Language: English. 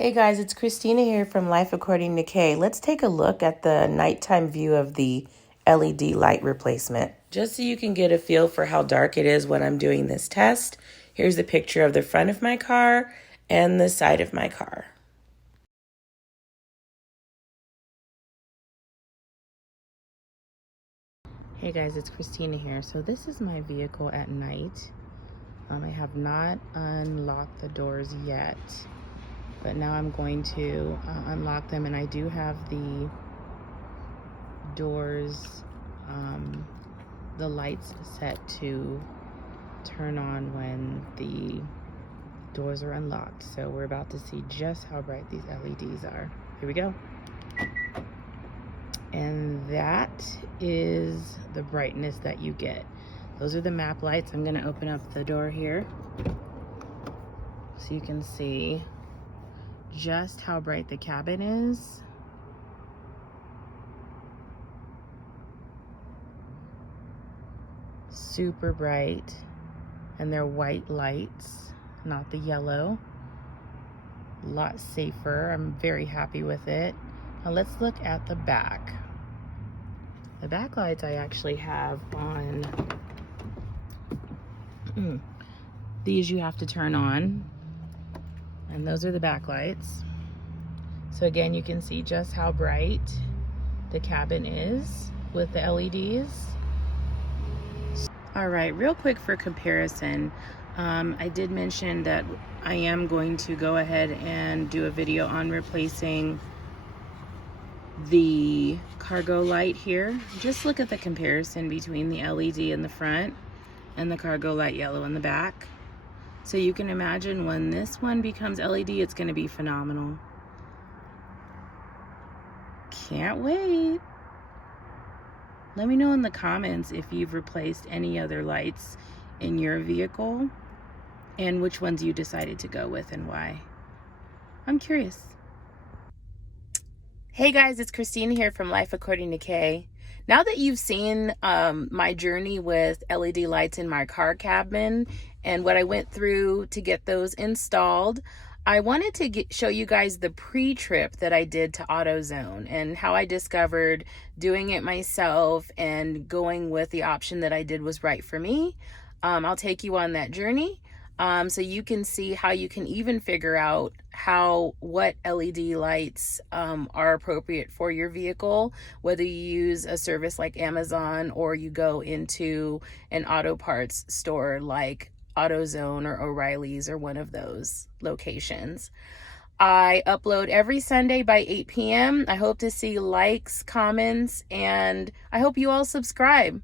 Hey guys, it's Christina here from Life According to Kay. Let's take a look at the nighttime view of the LED light replacement. Just so you can get a feel for how dark it is when I'm doing this test, here's a picture of the front of my car and the side of my car. Hey guys, it's Christina here. So this is my vehicle at night. I have not unlocked the doors yet, but now I'm going to unlock them, and I do have the doors, the lights set to turn on when the doors are unlocked. So we're about to see just how bright these LEDs are. Here we go. And that is the brightness that you get. Those are the map lights. I'm gonna open up the door here so you can see just how bright the cabin is. Super bright, and they're white lights, not the yellow. A lot safer. I'm very happy with it. Now let's look at the back. The back lights I actually have on. These you have to turn on, and those are the back lights. So again, you can see just how bright the cabin is with the LEDs. All right, real quick for comparison, I did mention that I am going to go ahead and do a video on replacing the cargo light here. Just look at the comparison between the LED in the front and the cargo light yellow in the back. So you can imagine when this one becomes LED, it's going to be phenomenal. Can't wait. Let me know in the comments if you've replaced any other lights in your vehicle and which ones you decided to go with and why. I'm curious. Hey guys, it's Christina here from Life According to Kay. Now that you've seen my journey with LED lights in my car cabin and what I went through to get those installed, I wanted to show you guys the pre-trip that I did to AutoZone and how I discovered doing it myself and going with the option that I did was right for me. I'll take you on that journey. So you can see how you can even figure out what LED lights are appropriate for your vehicle, whether you use a service like Amazon or you go into an auto parts store like AutoZone or O'Reilly's or one of those locations. I upload every Sunday by 8 p.m. I hope to see likes, comments, and I hope you all subscribe.